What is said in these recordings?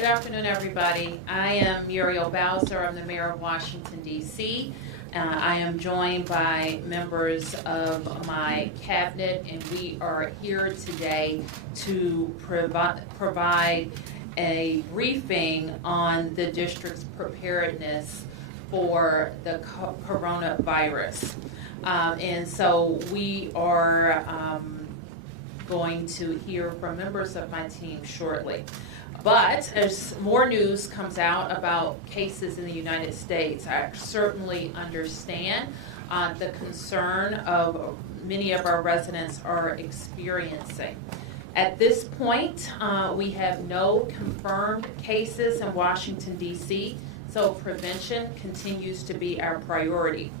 Good afternoon, everybody. I am Muriel Bowser. I'm the Mayor of Washington, D.C. I am joined by members of my cabinet, and we are here today to provide a briefing on the district's preparedness for the coronavirus. And so we are going to hear from members of my team shortly. But as more news comes out about cases in the United States, I certainly understand the concern of many of our residents are experiencing. At this point, we have no confirmed cases in Washington, D.C., so prevention continues to be our priority.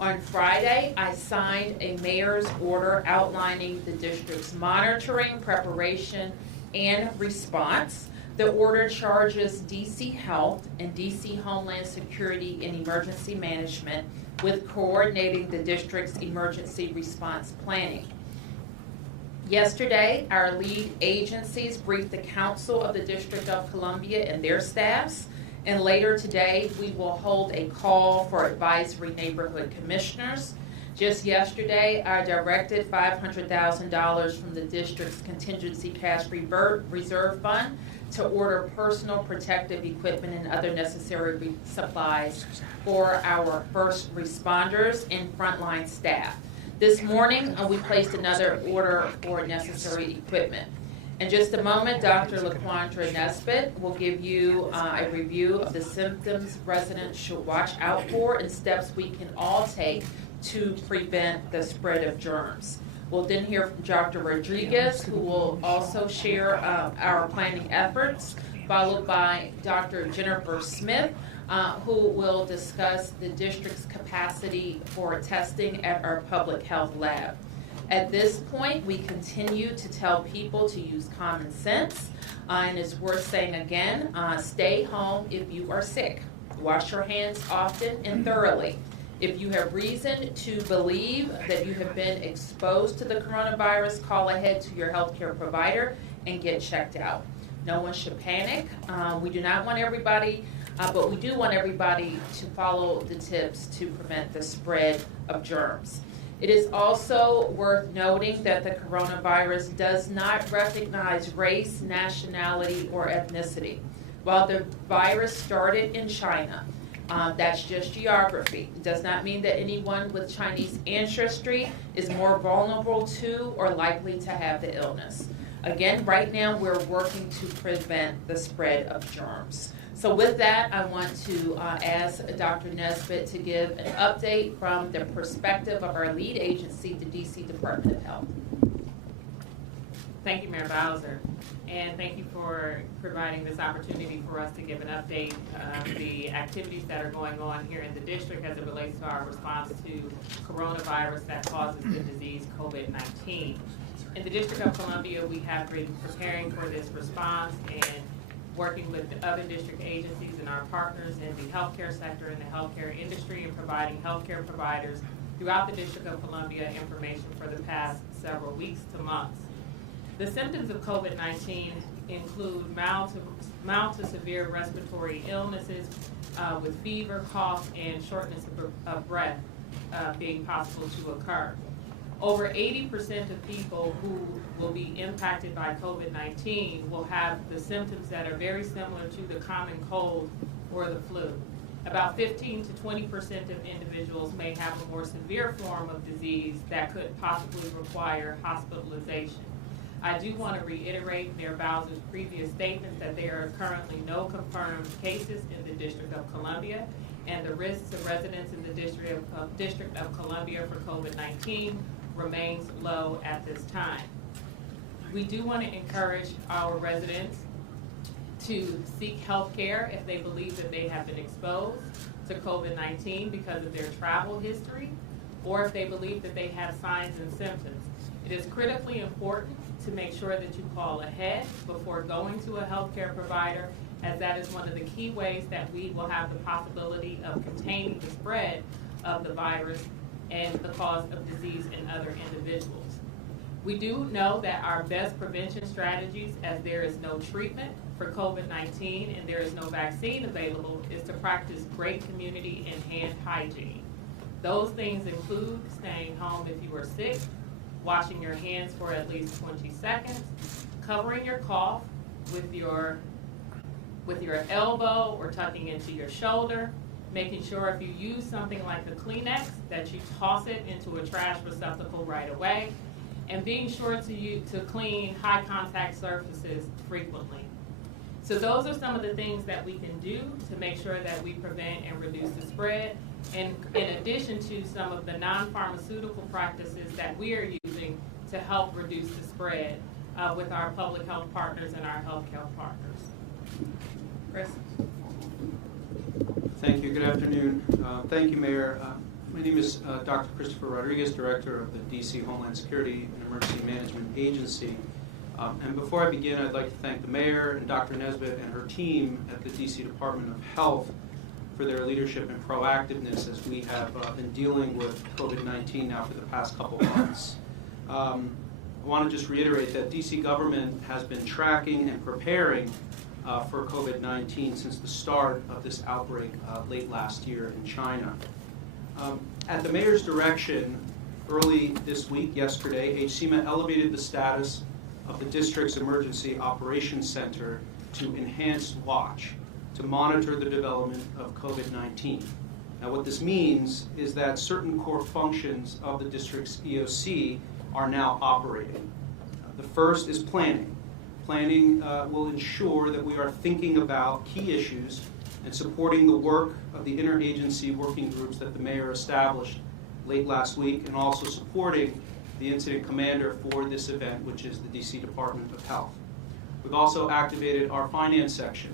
On Friday, I signed a mayor's order outlining the district's monitoring, preparation, and response. The order charges D.C. Health and D.C. Homeland Security and Emergency Management with coordinating the district's emergency response planning. Yesterday, our lead agencies briefed the Council of the District of Columbia and their staffs, and later today, we will hold a call for advisory neighborhood commissioners. Just yesterday, I directed $500,000 from the district's contingency cash reserve fund to order personal protective equipment and other necessary supplies for our first responders and frontline staff. This morning, we placed another order for necessary equipment. In just a moment, Dr. LaQuandra Nesbitt will give you a review of the symptoms residents should watch out for and steps we can all take to prevent the spread of germs. We'll then hear from Dr. Rodriguez, who will also share our planning efforts, followed by Dr. Jennifer Smith, who will discuss the district's capacity for testing at our public health lab. At this point, we continue to tell people to use common sense, and it's worth saying again, stay home if you are sick. Wash your hands often and thoroughly. If you have reason to believe that you have been exposed to the coronavirus, call ahead to your healthcare provider and get checked out. No one should panic. We do not want everybody, but we do want everybody to follow the tips to prevent the spread of germs. It is also worth noting that the coronavirus does not recognize race, nationality, or ethnicity. While the virus started in China, that's just geography. It does not mean that anyone with Chinese ancestry is more vulnerable to or likely to have the illness. Again, right now we're working to prevent the spread of germs. So with that, I want to ask Dr. Nesbitt to give an update from the perspective of our lead agency, the D.C. Department of Health. Thank you, Mayor Bowser, and thank you for providing this opportunity for us to give an update of the activities that are going on here in the district as it relates to our response to coronavirus that causes the disease COVID-19. In the District of Columbia, we have been preparing for this response and working with the other district agencies and our partners in the healthcare sector and the healthcare industry and providing healthcare providers throughout the District of Columbia information for the past several weeks to months. The symptoms of COVID-19 include mild to severe respiratory illnesses with fever, cough, and shortness of breath being possible to occur. Over 80% of people who will be impacted by COVID-19 will have the symptoms that are very similar to the common cold or the flu. About 15 to 20% of individuals may have a more severe form of disease that could possibly require hospitalization. I do want to reiterate Mayor Bowser's previous statement that there are currently no confirmed cases in the District of Columbia, and the risks to residents in the District of Columbia for COVID-19 remains low at this time. We do want to encourage our residents to seek health care if they believe that they have been exposed to COVID-19 because of their travel history, or if they believe that they have signs and symptoms. It is critically important to make sure that you call ahead before going to a healthcare provider, as that is one of the key ways that we will have the possibility of containing the spread of the virus and the cause of disease in other individuals. We do know that our best prevention strategies, as there is no treatment for COVID-19 and there is no vaccine available is to practice great community and hand hygiene. Those things include staying home if you are sick, washing your hands for at least 20 seconds, covering your cough with your elbow or tucking into your shoulder, making sure if you use something like a Kleenex that you toss it into a trash receptacle right away, and being sure to clean high contact surfaces frequently. So those are some of the things that we can do to make sure that we prevent and reduce the spread, and in addition to some of the non-pharmaceutical practices that we are using to help reduce the spread with our public health partners and our health care partners. Chris? Thank you. Good afternoon. Thank you, Mayor. My name is Dr. Christopher Rodriguez, Director of the D.C. Homeland Security and Emergency Management Agency. And before I begin, I'd like to thank the Mayor and Dr. Nesbitt and her team at the D.C. Department of Health for their leadership and proactiveness as we have been dealing with COVID-19 now for the past couple months. I want to just reiterate that D.C. government has been tracking and preparing for COVID-19 since the start of this outbreak late last year in China. At the Mayor's direction, early this week, yesterday, HCMA elevated the status of the district's Emergency Operations Center to enhanced watch to monitor the development of COVID-19. Now what this means is that certain core functions of the district's EOC are now operating. The first is planning. Planning will ensure that we are thinking about key issues and supporting the work of the interagency working groups that the Mayor established late last week, and also supporting the incident commander for this event, which is the D.C. Department of Health. We've also activated our finance section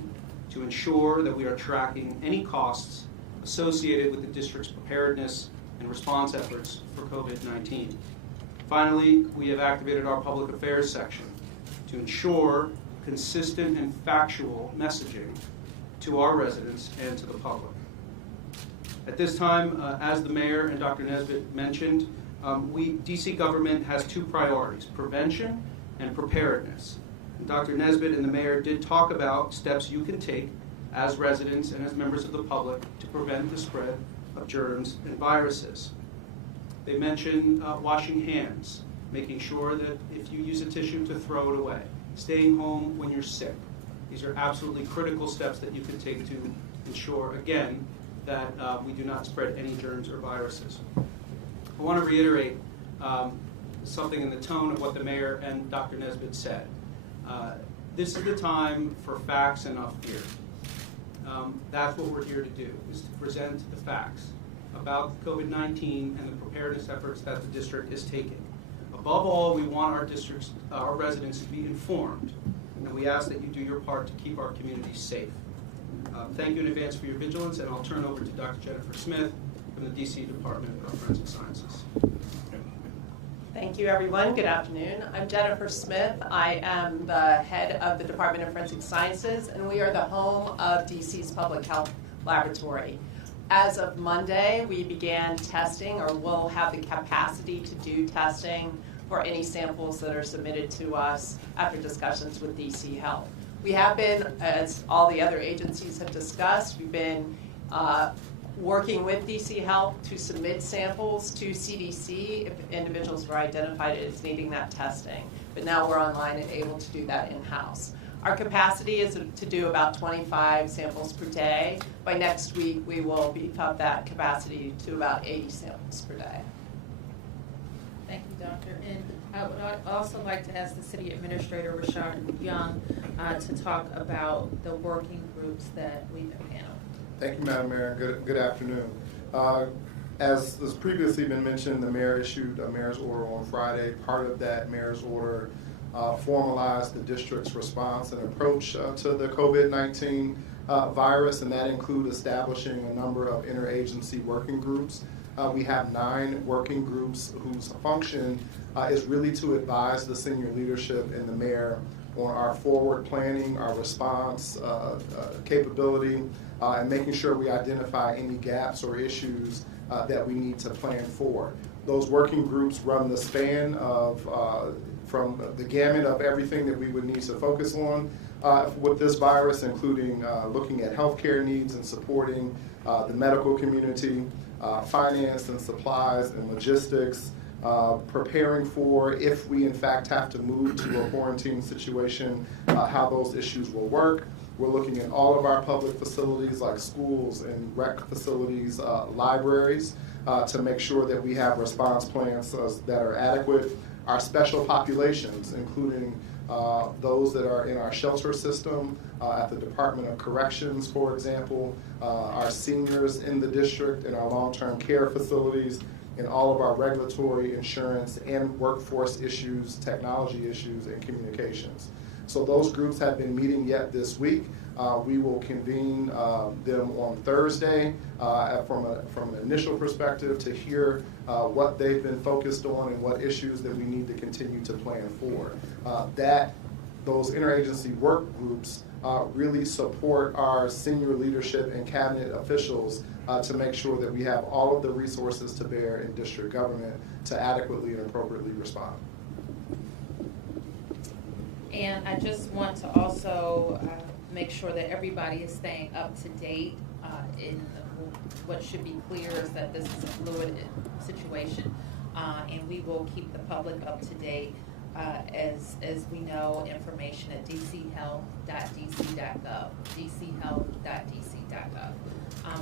to ensure that we are tracking any costs associated with the district's preparedness and response efforts for COVID-19. Finally, we have activated our public affairs section to ensure consistent and factual messaging to our residents and to the public. At this time, as the Mayor and Dr. Nesbitt mentioned, D.C. government has two priorities: prevention and preparedness. And Dr. Nesbitt and the Mayor did talk about steps you can take as residents and as members of the public to prevent the spread of germs and viruses. They mentioned washing hands, making sure that if you use a tissue to throw it away, staying home when you're sick. These are absolutely critical steps that you can take to ensure, again, that we do not spread any germs or viruses. I want to reiterate something in the tone of what the Mayor and Dr. Nesbitt said. This is the time for facts and not fear. That's what we're here to do, is to present the facts about COVID-19 and the preparedness efforts that the district is taking. Above all, we want our residents to be informed, and we ask that you do your part to keep our communities safe. Thank you in advance for your vigilance, and I'll turn over to Dr. Jennifer Smith from the D.C. Department of Forensic Sciences. Thank you, everyone. Good afternoon. I'm Jennifer Smith. I am the head of the Department of Forensic Sciences, and we are the home of DC's Public Health Laboratory. As of Monday, we began testing, or will have the capacity to do testing for any samples that are submitted to us after discussions with DC Health. We have been, as all the other agencies have discussed, we've been working with DC Health to submit samples to CDC if individuals were identified as needing that testing. But now we're online and able to do that in-house. Our capacity is to do about 25 samples per day. By next week, we will beef up that capacity to about 80 samples per day. Thank you, Doctor. And I would also like to ask the City Administrator, Rashad Young, to talk about the working groups that we've handled. Thank you, Madam Mayor. Good afternoon. As has previously been mentioned, the Mayor issued a Mayor's Order on Friday. Part of that Mayor's Order formalized the district's response and approach to the COVID-19 virus, and that includes establishing a number of interagency working groups. We have 9 working groups whose function is really to advise the senior leadership and the Mayor on our forward planning, our response capability, and making sure we identify any gaps or issues that we need to plan for. Those working groups run the span of from the gamut of everything that we would need to focus on, with this virus, including looking at healthcare needs and supporting the medical community, finance and supplies and logistics, preparing for, if we in fact have to move to a quarantine situation, how those issues will work. We're looking at all of our public facilities like schools and rec facilities, libraries, to make sure that we have response plans that are adequate. Our special populations, including those that are in our shelter system, at the Department of Corrections, for example, our seniors in the district, in our long-term care facilities, in all of our regulatory, insurance, and workforce issues, technology issues, and communications. So those groups have been meeting yet this week. We will convene them on Thursday from an initial perspective to hear what they've been focused on and what issues that we need to continue to plan for. Those interagency work groups really support our senior leadership and cabinet officials to make sure that we have all of the resources to bear in district government to adequately and appropriately respond. And I just want to also make sure that everybody is staying up to date. What should be clear is that this is a fluid situation, and we will keep the public up to date as we know information at dchealth.dc.gov, dchealth.dc.gov,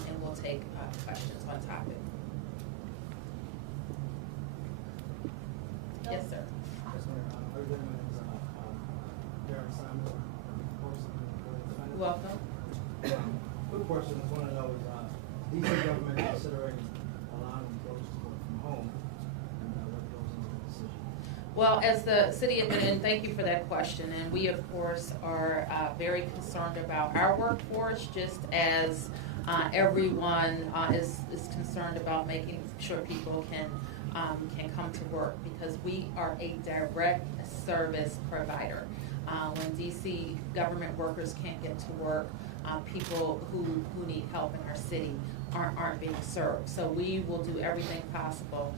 and we'll take questions on topic. Yes, sir. Welcome. Quick question, I want to know is DC government considering allowing employees to work from home, and what goes into the decision? Well, as the city admin, thank you for that question, and we of course are very concerned about our workforce, just as everyone is concerned about making sure people can come to work, because we are a direct service provider. When DC government workers can't get to work, people who need help in our city aren't being served. So we will do everything possible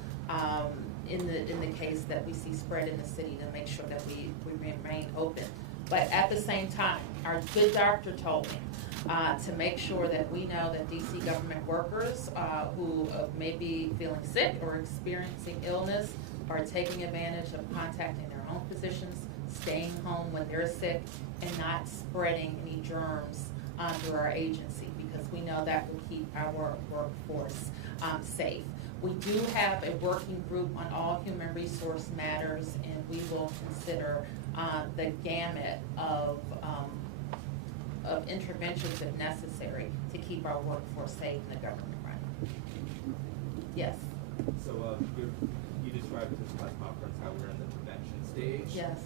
in the case that we see spread in the city to make sure that we remain open. But at the same time, our good doctor told me to make sure that we know that DC government workers who may be feeling sick or experiencing illness are taking advantage of contacting their own physicians, staying home when they're sick, and not spreading any germs through our agency, because we know that will keep our workforce safe. We do have a working group on all human resource matters, and we will consider the gamut of interventions if necessary to keep our workforce safe in the government running. Yes. So you described at this press conference how we're in the prevention stage. Yes.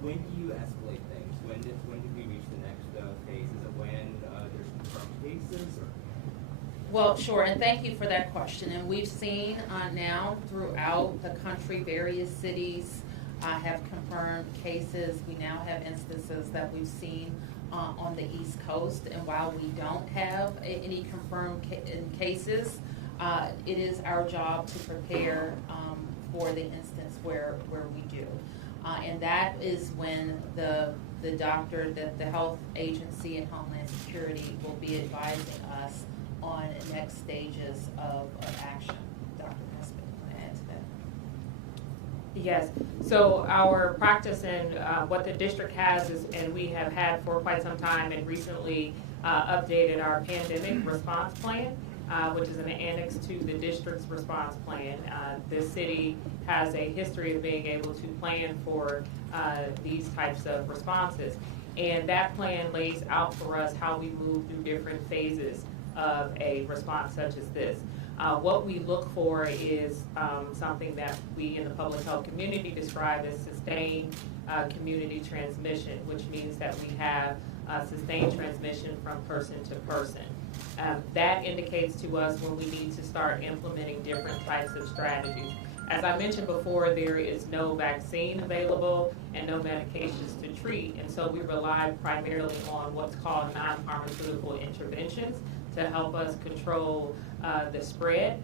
When do you escalate things? When did we reach the next phase? Is it when there's confirmed cases? Or? Well, sure, and thank you for that question. And we've seen now throughout the country, various cities have confirmed cases. We now have instances that we've seen on the East Coast. And while we don't have any confirmed cases, it is our job to prepare for the instance where we do. And that is when the doctor, the health agency and Homeland Security will be advising us on next stages of action. Dr. Nesbitt, you want to add to that? Yes. So our practice and what the district has is, and we have had for quite some time, and recently updated our pandemic response plan, which is an annex to the district's response plan. This city has a history of being able to plan for these types of responses. And that plan lays out for us how we move through different phases of a response such as this. What we look for is something that we in the public health community describe as sustained community transmission, which means that we have sustained transmission from person to person. That indicates to us when we need to start implementing different types of strategies. As I mentioned before, there is no vaccine available and no medications to treat, and so we rely primarily on what's called non-pharmaceutical interventions to help us control the spread.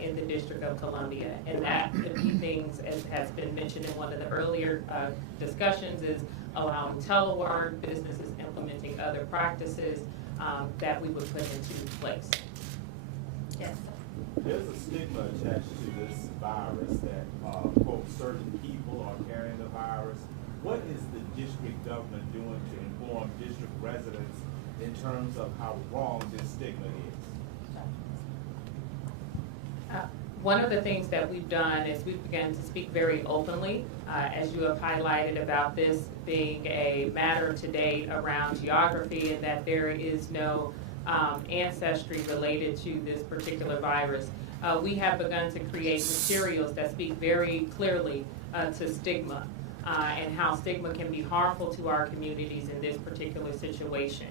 in the District of Columbia. And that could be things, as has been mentioned in one of the earlier discussions, is allowing telework, businesses implementing other practices that we would put into place. Yes. There's a stigma attached to this virus that, quote, certain people are carrying the virus. What is the district government doing to inform district residents in terms of how wrong this stigma is? One of the things that we've done is we've begun to speak very openly, as you have highlighted, about this being a matter to date around geography and that there is no ancestry related to this particular virus. We have begun to create materials that speak very clearly to stigma and how stigma can be harmful to our communities in this particular situation.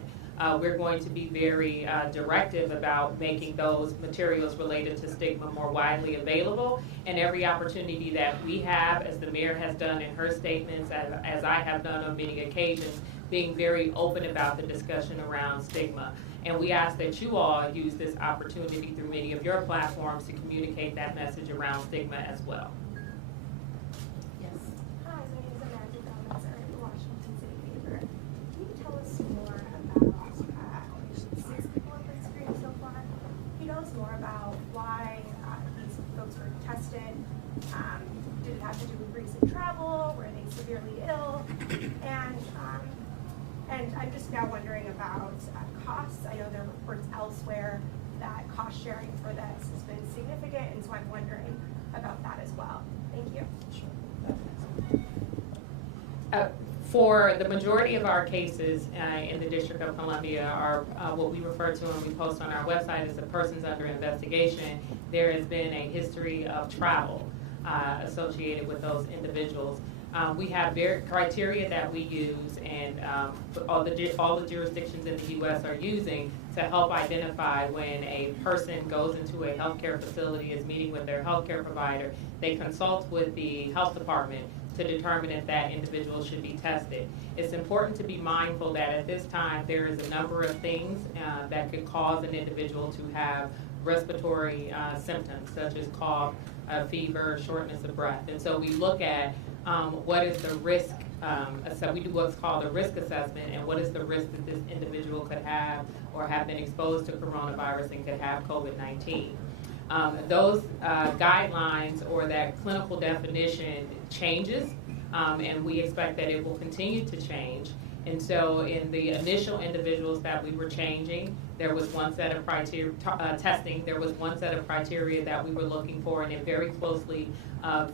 We're going to be very directive about making those materials related to stigma more widely available, and every opportunity that we have, as the mayor has done in her statements, as I have done on many occasions, being very open about the discussion around stigma. And we ask that you all use this opportunity through many of your platforms to communicate that message around stigma as well. Yes. Hi, my name is Amanda Gomez. I'm the Washington City Paper. Can you tell us more about since people have been screened so far? Can you tell us more about why these folks were tested? Did it have to do with recent travel? Were they severely ill? And I'm just now wondering about costs. I know there are reports elsewhere that cost sharing for this has been significant, and so I'm wondering about that as well. Thank you. For the majority of our cases in the District of Columbia are what we refer to and we post on our website as the persons under investigation. There has been a history of travel associated with those individuals. We have criteria that we use and all the jurisdictions in the U.S. are using to help identify when a person goes into a healthcare facility, is meeting with their healthcare provider. They consult with the health department to determine if that individual should be tested. It's important to be mindful that at this time there is a number of things that could cause an individual to have respiratory symptoms such as cough, fever, shortness of breath. And so we look at what is the risk, so we do what's called a risk assessment, and what is the risk that this individual could have or have been exposed to coronavirus and could have COVID-19. Those guidelines or that clinical definition changes, and we expect that it will continue to change. And so in the initial individuals that we were changing, there was one set of criteria, testing, there was one set of criteria that we were looking for, and it very closely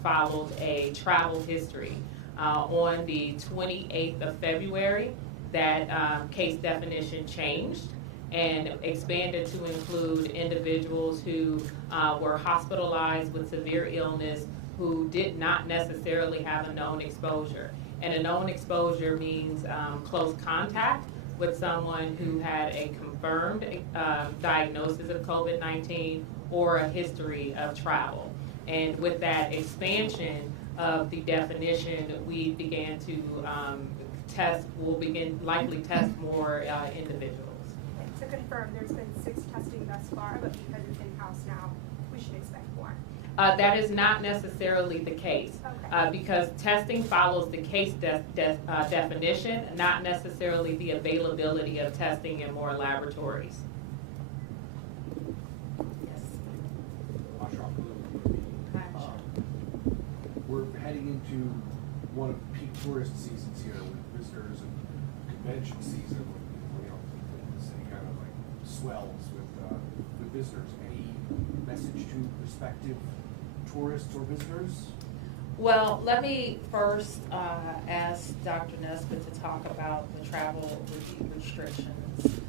followed a travel history. On the 28th of February, that case definition changed and expanded to include individuals who were hospitalized with severe illness who did not necessarily have a known exposure. And a known exposure means close contact with someone who had a confirmed diagnosis of COVID-19 or a history of travel. And with that expansion of the definition, we began to likely test more individuals. To confirm, there's been 6 testing thus far, but because it's in-house now, we should expect more. That is not necessarily the case, Okay. because testing follows the case definition, not necessarily the availability of testing in more laboratories. Yes. We're heading into one of the peak tourist seasons here with visitors and convention season. You know, this kind of like swells with visitors. Any message to prospective tourists or visitors? Well, let me first ask Dr. Nesbitt to talk about the travel restrictions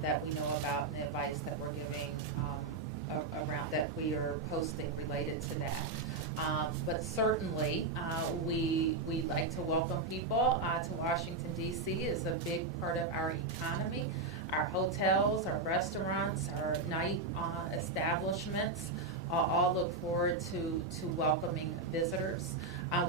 that we know about and the advice that we're giving around that we are posting related to that. But certainly, we like to welcome people to Washington, D.C. It's a big part of our economy. Our hotels, our restaurants, our night establishments all look forward to welcoming visitors.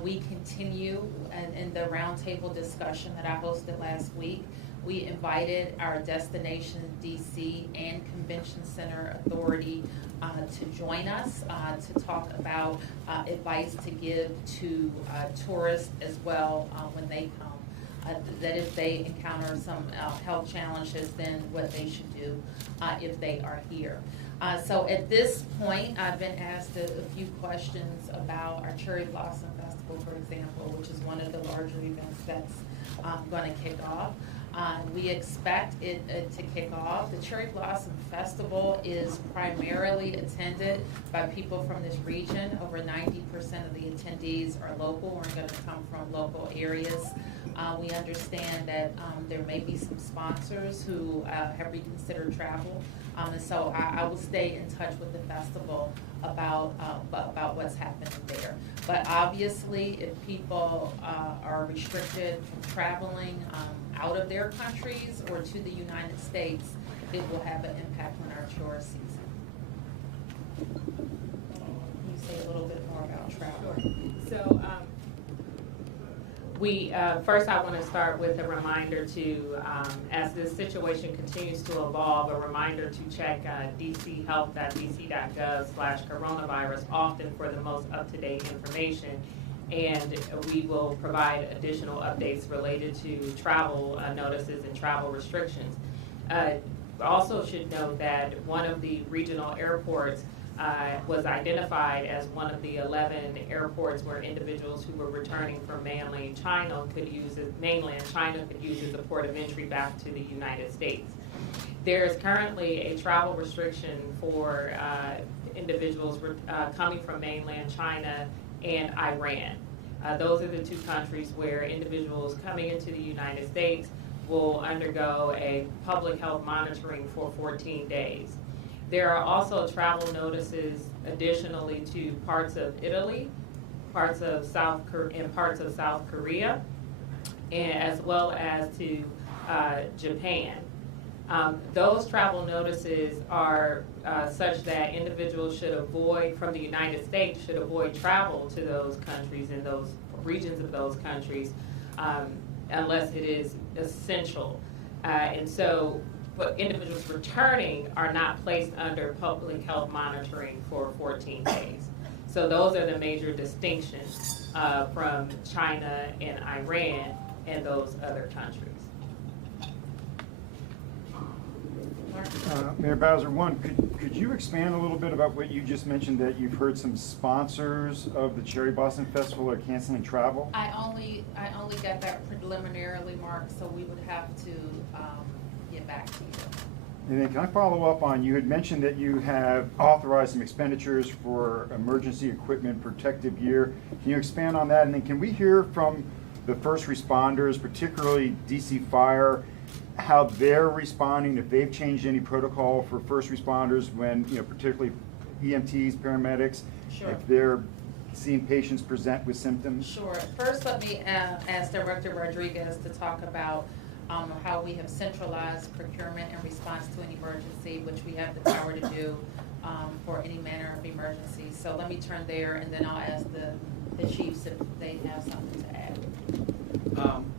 We continue in the roundtable discussion that I hosted last week We invited our Destination DC and Convention Center Authority to join us to talk about advice to give to tourists as well when they come. That if they encounter some health challenges, then what they should do if they are here. So at this point, I've been asked a few questions about our Cherry Blossom Festival, for example, which is one of the larger events that's going to kick off. We expect it to kick off. The Cherry Blossom Festival is primarily attended by people from this region. Over 90% of the attendees are local. We're going to come from local areas. We understand that there may be some sponsors who have reconsidered travel. And so I will stay in touch with the festival about what's happening there. But obviously, if people are restricted from traveling out of their countries or to the United States, it will have an impact on our tourist season. Can you say a little bit more about travel? So first I want to start with a reminder to, as this situation continues to evolve, a reminder to check dchealth.dc.gov/coronavirus often for the most up-to-date information. And we will provide additional updates related to travel notices and travel restrictions. Also should note that one of the regional airports was identified as one of the 11 airports where individuals who were returning from mainland China could use as a port of entry back to the United States. There is currently a travel restriction for individuals coming from mainland China and Iran. Those are the two countries where individuals coming into the United States will undergo a public health monitoring for 14 days. There are also travel notices additionally to parts of Italy, parts of South Korea, and as well as to Japan. Those travel notices are such that individuals from the United States should avoid travel to those countries and those regions of those countries unless it is essential. But individuals returning are not placed under public health monitoring for 14 days. So those are the major distinctions from China and Iran and those other countries. Mayor Bowser, could you expand a little bit about what you just mentioned, that you've heard some sponsors of the Cherry Blossom Festival are canceling travel? I only got that preliminarily, Mark, so we would have to get back to you. And then can I follow up on, you had mentioned that you have authorized some expenditures for emergency equipment, protective gear. Can you expand on that? And then can we hear from the first responders, particularly DC Fire, how they're responding, if they've changed any protocol for first responders when, particularly EMTs, paramedics, Sure. if they're seeing patients present with symptoms? Sure. First, let me ask Director Rodriguez to talk about how we have centralized procurement in response to an emergency, which we have the power to do for any manner of emergency. So let me turn there, and then I'll ask the chiefs if they have something to add.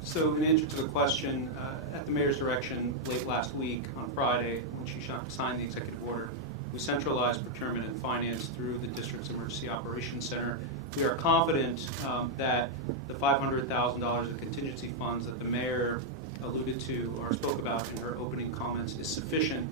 So in answer to the question, at the mayor's direction late last week on Friday, when she signed the executive order, we centralized procurement and finance through the district's emergency operations center. We are confident that the $500,000 of contingency funds that the mayor alluded to or spoke about in her opening comments is sufficient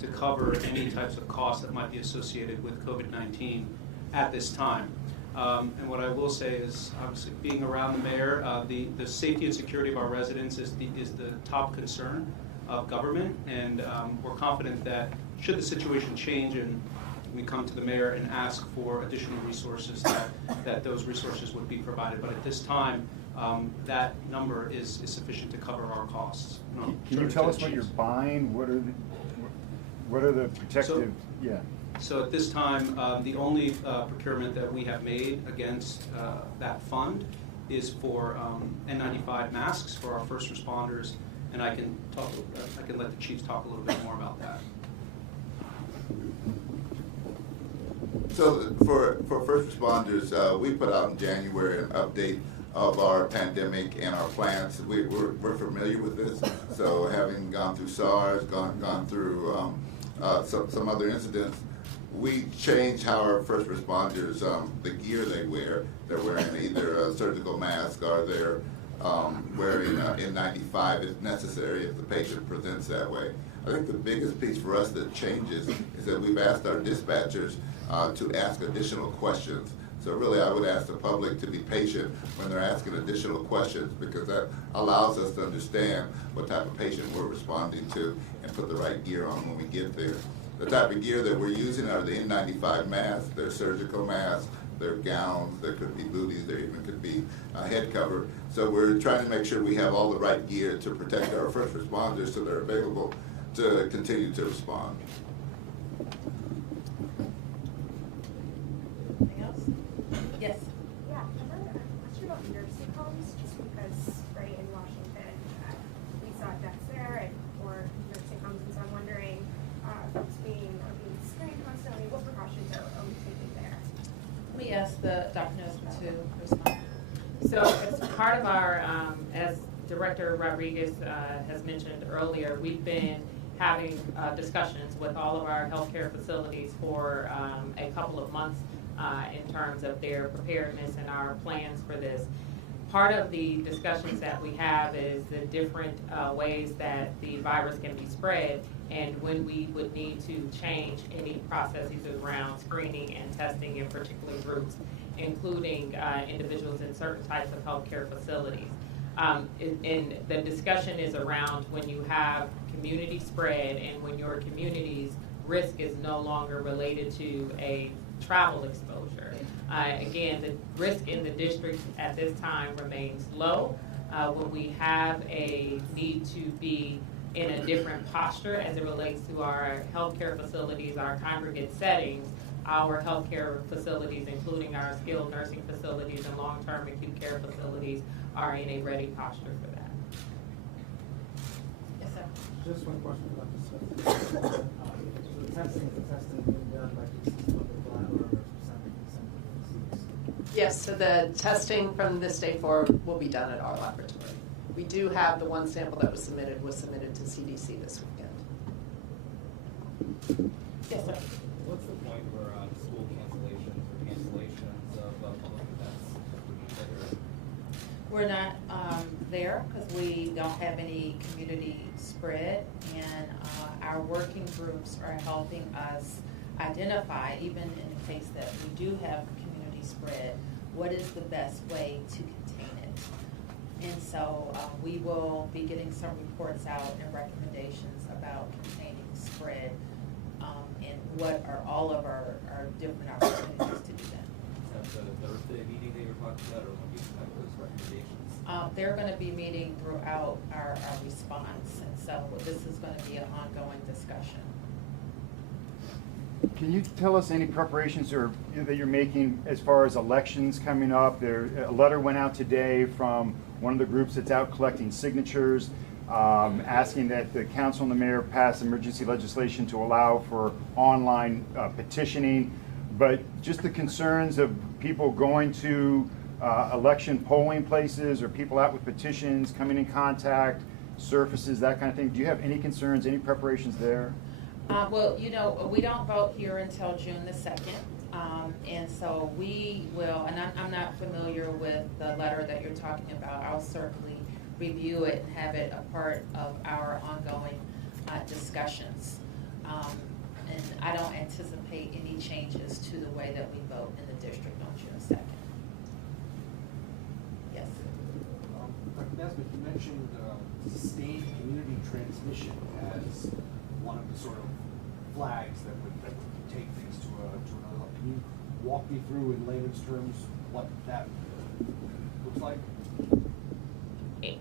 to cover any types of costs that might be associated with COVID-19 at this time. And what I will say is, obviously, being around the mayor, the safety and security of our residents is the top concern of government, and we're confident that should the situation change and we come to the mayor and ask for additional resources, that those resources would be provided. But at this time, that number is sufficient to cover our costs. Can you tell us what you're buying? What are the protective? So at this time, the only procurement that we have made against that fund is for N95 masks for our first responders, and I can let the chiefs talk a little bit more about that. So for first responders, we put out in January an update of our pandemic and our plans. We're familiar with this. So having gone through SARS, gone through some other incidents, we changed how our first responders, the gear they wear. They're wearing either a surgical mask or they're wearing N95 if necessary if the patient presents that way. I think the biggest piece for us that changes is that we've asked our dispatchers to ask additional questions. So really I would ask the public to be patient when they're asking additional questions, because that allows us to understand what type of patient we're responding to and put the right gear on when we get there. The type of gear that we're using are the N95 masks, they're surgical masks, they're gowns, there could be booties, there even could be a head cover. So we're trying to make sure we have all the right gear to protect our first responders so they're available to continue to respond. Anything else? Yes. Yeah, another question about nursing homes, just because, right, in Washington, we saw deaths there or nursing homes, and so I'm wondering, folks are being screened constantly, what precautions are we taking there? Let me ask the Dr. Nesbitt to respond. So as part of our, as Director Rodriguez has mentioned earlier, we've been having discussions with all of our healthcare facilities for a couple of months in terms of their preparedness and our plans for this. Part of the discussions that we have is the different ways that the virus can be spread and when we would need to change any processes around screening and testing in particular groups, including individuals in certain types of healthcare facilities. And the discussion is around when you have community spread and when your community's risk is no longer related to a travel exposure. Again, the risk in the district at this time remains low. When we have a need to be in a different posture as it relates to our healthcare facilities, our congregate settings, our healthcare facilities, including our skilled nursing facilities and long-term acute care facilities, are in a ready posture for that. Yes, sir. Just one question about this. So the testing being done by DC's public lab or something? Yes, so the testing from this day forward will be done at our laboratory. We do have the one sample that was submitted to CDC this weekend. Yes, sir. What's the point for school cancellations or cancellations of public events would you consider? We're not there because we don't have any community spread, and our working groups are helping us identify, even in the case that we do have community spread, what is the best way to contain it. And so we will be getting some reports out and recommendations about containing spread and what are all of our different opportunities to do that. Is that the Thursday meeting they were talking about, or when you have those recommendations? They're going to be meeting throughout our response, and so this is going to be an ongoing discussion. Can you tell us any preparations that you're making as far as elections coming up? A letter went out today from one of the groups that's out collecting signatures, asking that the council and the mayor pass emergency legislation to allow for online petitioning. But just the concerns of people going to election polling places or people out with petitions, coming in contact, surfaces, that kind of thing. Do you have any concerns, any preparations there? Well, you know, we don't vote here until June the 2nd. And so we will, and I'm not familiar with the letter that you're talking about. I'll certainly review it and have it a part of our ongoing discussions. And I don't anticipate any changes to the way that we vote in the district on June 2nd. Yes. Dr. Nesbitt, you mentioned sustained community transmission as one of the sort of flags that would take things to another level. Can you walk me through in layman's terms what that looks like?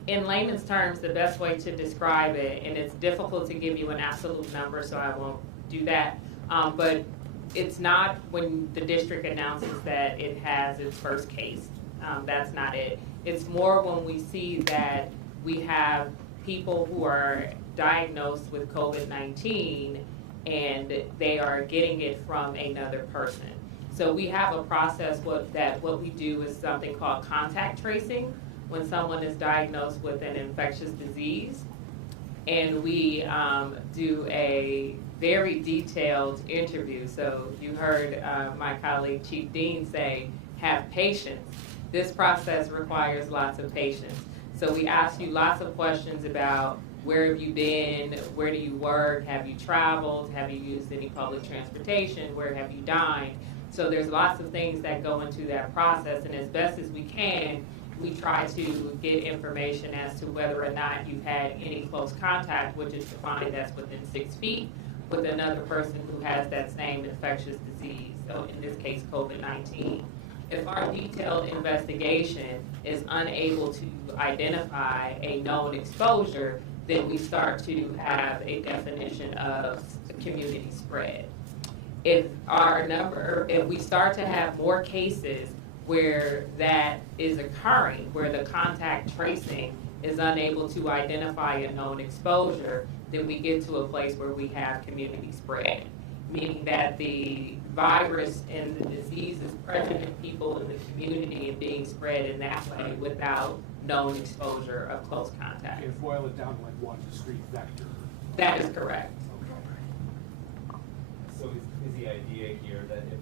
In layman's terms, the best way to describe it, and it's difficult to give you an absolute number, so I won't do that, but it's not when the district announces that it has its first case. That's not it. It's more when we see that we have people who are diagnosed with COVID-19 and they are getting it from another person. So we have a process what we do is something called contact tracing when someone is diagnosed with an infectious disease. And we do a very detailed interview. So you heard my colleague Chief Dean say, have patience. This process requires lots of patience. So we ask you lots of questions about where have you been, where do you work, have you traveled, have you used any public transportation, where have you dined. So there's lots of things that go into that process, and as best as we can, we try to get information as to whether or not you've had any close contact, which is defined as within 6 feet, with another person who has that same infectious disease, so in this case, COVID-19. If our detailed investigation is unable to identify a known exposure, then we start to have a definition of community spread. If we start to have more cases where that is occurring, where the contact tracing is unable to identify a known exposure, then we get to a place where we have community spread, meaning that the virus and the disease is present in people in the community and being spread in that way without known exposure of close contact. You boil it down to like one discrete vector. That is correct. So is the idea here that if the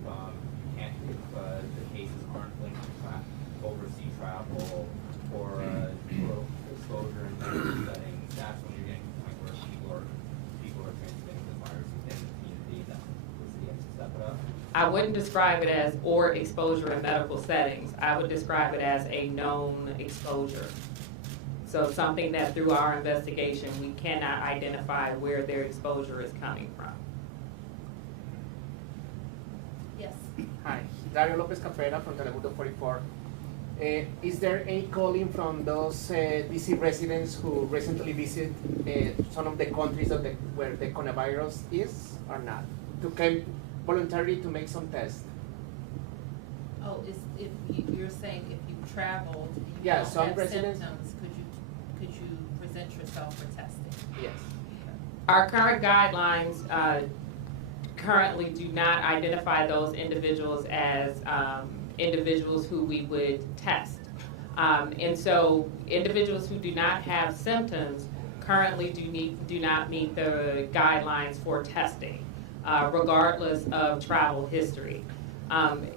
cases aren't linked to overseas travel or exposure in medical settings, that's when you're getting to the point where people are transmitting the virus within the community, that the city has to step it up? I wouldn't describe it as or exposure in medical settings. I would describe it as a known exposure. So something that through our investigation, we cannot identify where their exposure is coming from. Yes. Hi, Dario Lopez Cabrera from Telemundo 44. Is there any calling from those DC residents who recently visited some of the countries where the coronavirus is or not, to come voluntarily to make some tests? Oh, if you're saying if you traveled, you Yeah, don't some have residents- symptoms, could you present yourself for testing? Yes. Our current guidelines currently do not identify those individuals as individuals who we would test. And so individuals who do not have symptoms currently do not meet the guidelines for testing, regardless of travel history.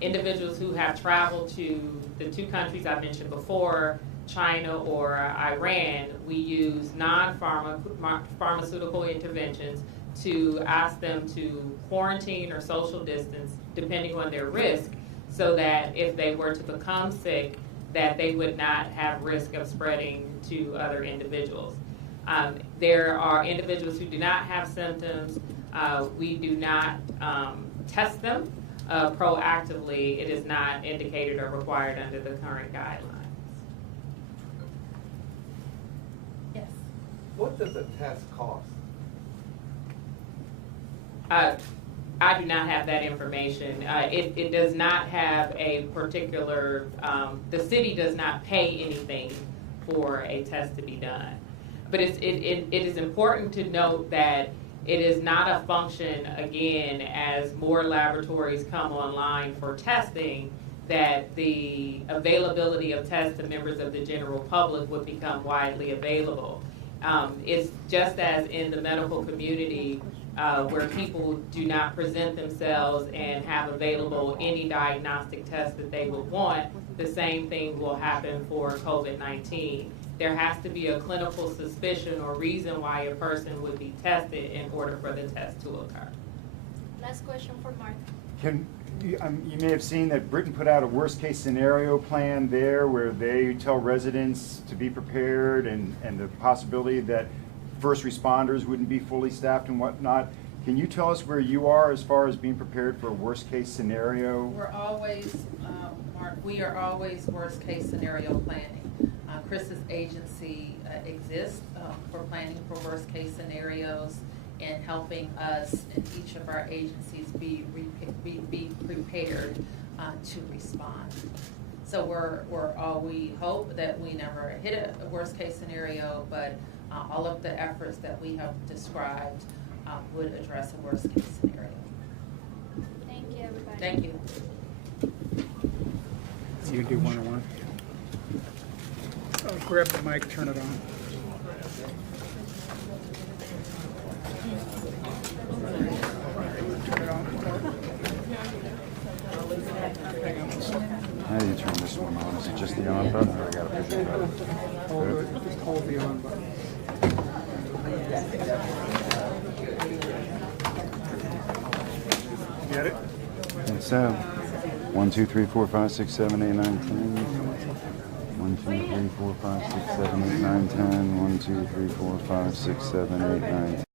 Individuals who have traveled to the 2 countries I mentioned before, China or Iran, we use non-pharmaceutical interventions to ask them to quarantine or social distance, depending on their risk, so that if they were to become sick, that they would not have risk of spreading to other individuals. There are individuals who do not have symptoms. We do not test them proactively. It is not indicated or required under the current guidelines. Yes. What does a test cost? I do not have that information. It does not have a particular, the city does not pay anything for a test to be done. But it is important to note that it is not a function, again, as more laboratories come online for testing, that the availability of tests to members of the general public would become widely available. It's just as in the medical community, where people do not present themselves and have available any diagnostic test that they would want, the same thing will happen for COVID-19. There has to be a clinical suspicion or reason why a person would be tested in order for the test to occur. Last question for Mark. You may have seen that Britain put out a worst-case scenario plan there where they tell residents to be prepared and the possibility that first responders wouldn't be fully staffed and whatnot. Can you tell us where you are as far as being prepared for a worst-case scenario? We're always, Mark, we are always worst-case scenario planning. Chris's agency exists for planning for worst-case scenarios and helping us and each of our agencies be prepared to respond. So we hope that we never hit a worst-case scenario, but all of the efforts that we have described would address a worst-case scenario. Thank you, everybody. Thank you. You can do one-on-one. Grab the mic, turn it on. Turn it on. How do you turn this one on? Is it just the on button, or I gotta push it button? Just hold the on button. Get it? And so, 1, 2, 3, 4, 5, 6, 7, 8, 9, 10. 1, 2, 3, 4, 5, 6, 7, 8, 9, 10. 1, 2, 3, 4, 5, 6, 7, 8, 9, 10.